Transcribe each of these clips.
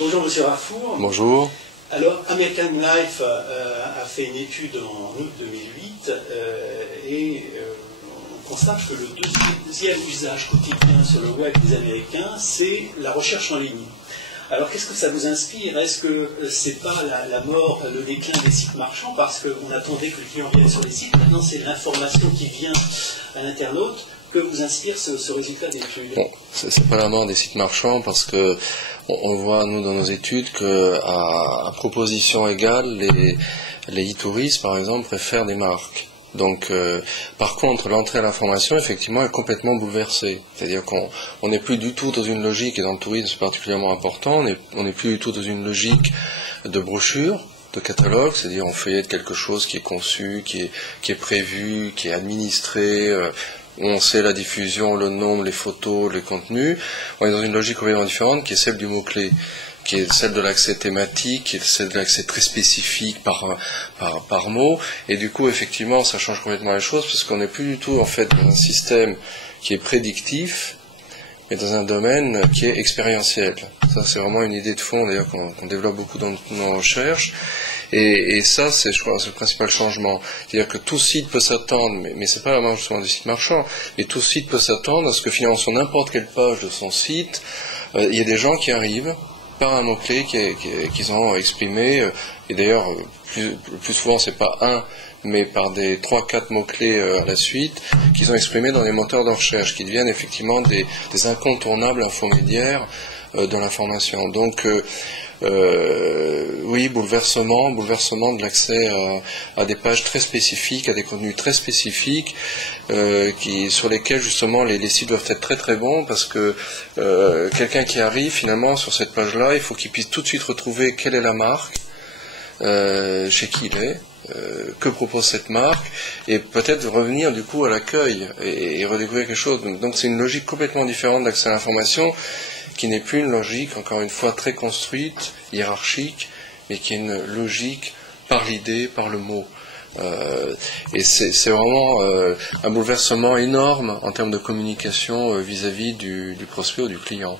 Bonjour Monsieur Rafour. Bonjour. Alors, American Life a fait une étude en août 2008 et on constate que le deuxième usage quotidien sur le web des Américains, c'est la recherche en ligne. Alors, qu'est-ce que ça vous inspire? Est-ce que c'est pas la mort, le déclin des sites marchands, parce qu'on attendait que le client vienne sur les sites, maintenant c'est l'information qui vient à l'internaute? Que vous inspire ce résultat d'étude? Bon, c'est pas la mort des sites marchands, parce que on voit, nous, dans nos études, qu'à proposition égale, les e-touristes, par exemple, préfèrent des marques. Donc, par contre, l'entrée à l'information, effectivement, est complètement bouleversée. C'est-à-dire qu'on n'est plus du tout dans une logique, et dans le tourisme c'est particulièrement important, on n'est plus du tout dans une logique de brochure, de catalogue, c'est-à-dire on feuillette quelque chose qui est conçu, qui est prévu, qui est administré, où on sait la diffusion, le nombre, les photos, les contenus. On est dans une logique complètement différente qui est celle du mot-clé, qui est celle de l'accès thématique, qui est celle de l'accès très spécifique par mot, et du coup, effectivement, ça change complètement les choses, parce qu'on n'est plus du tout, en fait, dans un système qui est prédictif, mais dans un domaine qui est expérientiel. Ça, c'est vraiment une idée de fond, d'ailleurs, qu'on développe beaucoup dans nos recherches, et ça, c'est, je crois, c'est le principal changement. C'est-à-dire que tout site peut s'attendre, mais c'est pas la marge justement du site marchand, mais tout site peut s'attendre à ce que finalement sur n'importe quelle page de son site, il y a des gens qui arrivent par un mot-clé qu'ils ont exprimé, et d'ailleurs, le plus souvent, c'est pas un, mais par des 3-4 mots-clés à la suite, qu'ils ont exprimés dans les moteurs de recherche, qui deviennent effectivement des incontournables infomédiaires de l'information. Donc, oui, bouleversement de l'accès à des pages très spécifiques, à des contenus très spécifiques, sur lesquels justement les sites doivent être très très bons, parce que quelqu'un qui arrive finalement sur cette page-là, il faut qu'il puisse tout de suite retrouver quelle est la marque, chez qui il est, que propose cette marque, et peut-être revenir du coup à l'accueil et redécouvrir quelque chose. Donc c'est une logique complètement différente d'accès à l'information, qui n'est plus une logique, encore une fois, très construite, hiérarchique, mais qui est une logique par l'idée, par le mot. Et c'est vraiment un bouleversement énorme en termes de communication vis-à-vis du prospect ou du client.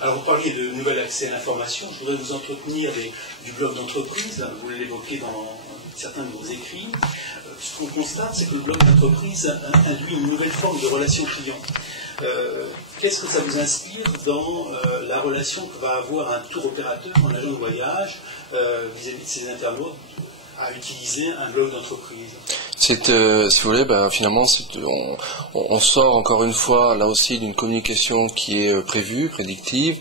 Alors, vous parliez de nouvel accès à l'information. Je voudrais vous entretenir du blog d'entreprise. Vous l'évoquez dans certains de vos écrits. Ce qu'on constate, c'est que le blog d'entreprise induit une nouvelle forme de relation client. Qu'est-ce que ça vous inspire dans la relation que va avoir un tour opérateur, un agent de voyage, vis-à-vis de ses internautes, à utiliser un blog d'entreprise? Si vous voulez, finalement, on sort encore une fois, là aussi, d'une communication qui est prévue, prédictive,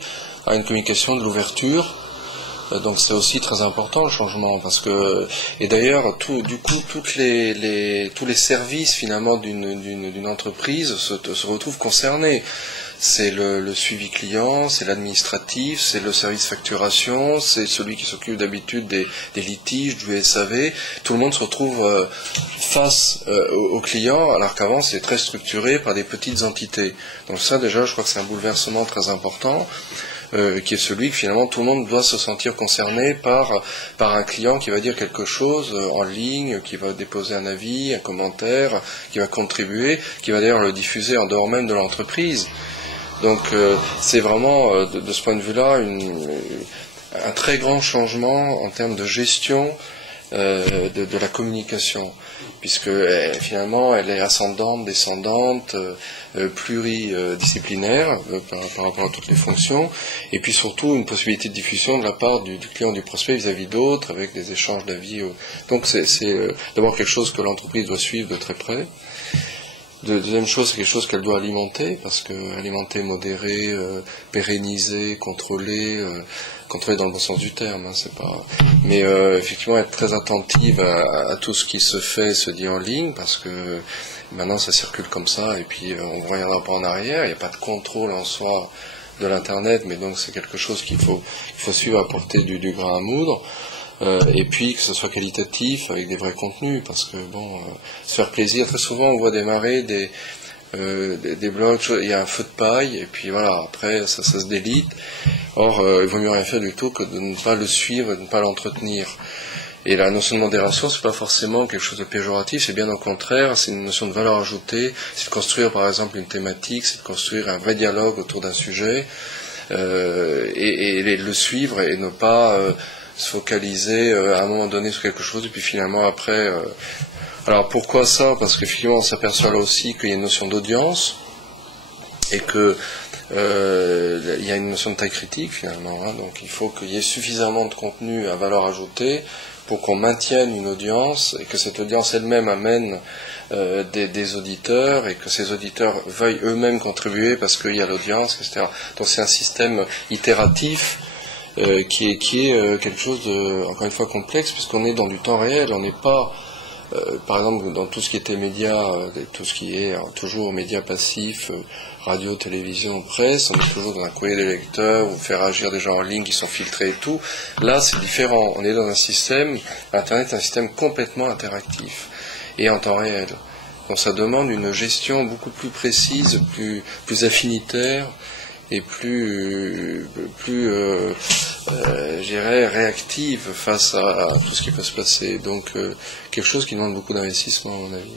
à une communication de l'ouverture. Donc c'est aussi très important le changement, parce que, et d'ailleurs, tous les services finalement d'une entreprise se retrouvent concernés. C'est le suivi client, c'est l'administratif, c'est le service facturation, c'est celui qui s'occupe d'habitude des litiges, du SAV. Tout le monde se retrouve face au client, alors qu'avant c'est très structuré par des petites entités. Donc ça déjà, je crois que c'est un bouleversement très important. Qui est celui que finalement tout le monde doit se sentir concerné par un client qui va dire quelque chose en ligne, qui va déposer un avis, un commentaire, qui va contribuer, qui va d'ailleurs le diffuser en dehors même de l'entreprise. Donc c'est vraiment de ce point de vue-là un très grand changement en termes de gestion de la communication, puisque finalement elle est ascendante, descendante, pluridisciplinaire par rapport à toutes les fonctions, et puis surtout une possibilité de diffusion de la part du client, du prospect vis-à-vis d'autres, avec des échanges d'avis. Donc c'est d'abord quelque chose que l'entreprise doit suivre de très près. Deuxième chose, c'est quelque chose qu'elle doit alimenter, parce que alimenter, modérer, pérenniser, contrôler dans le bon sens du terme, hein, c'est pas. Mais effectivement, être très attentive à tout ce qui se fait, se dit en ligne, parce que maintenant ça circule comme ça, et puis on ne reviendra pas en arrière. Il n'y a pas de contrôle en soi de l'internet, mais donc c'est quelque chose qu'il faut suivre à porter du grain à moudre. Et puis que ce soit qualitatif avec des vrais contenus, parce que se faire plaisir, très souvent on voit démarrer des blogs, il y a un feu de paille, et puis voilà, après ça se délite. Or il vaut mieux rien faire du tout que de ne pas le suivre, de ne pas l'entretenir. Et la notion de modération, c'est pas forcément quelque chose de péjoratif, c'est bien au contraire, c'est une notion de valeur ajoutée, c'est de construire par exemple une thématique, c'est de construire un vrai dialogue autour d'un sujet, et le suivre et ne pas se focaliser à un moment donné sur quelque chose et puis finalement après... Alors pourquoi ça? Parce qu'effectivement on s'aperçoit là aussi qu'il y a une notion d'audience et que il y a une notion de taille critique finalement, hein, donc il faut qu'il y ait suffisamment de contenu à valeur ajoutée pour qu'on maintienne une audience et que cette audience elle-même amène des auditeurs et que ces auditeurs veuillent eux-mêmes contribuer parce qu'il y a l'audience, etc. Donc c'est un système itératif qui est quelque chose de, encore une fois, complexe puisqu'on est dans du temps réel, on n'est pas... par exemple, dans tout ce qui était médias, tout ce qui est toujours médias passifs, radio, télévision, presse, on est toujours dans un courrier des lecteurs, ou faire agir des gens en ligne qui sont filtrés et tout. Là, c'est différent. On est dans un système, Internet est un système complètement interactif et en temps réel. Donc ça demande une gestion beaucoup plus précise, plus affinitaire et plus je dirais, réactive face à tout ce qui peut se passer. Donc quelque chose qui demande beaucoup d'investissement, à mon avis.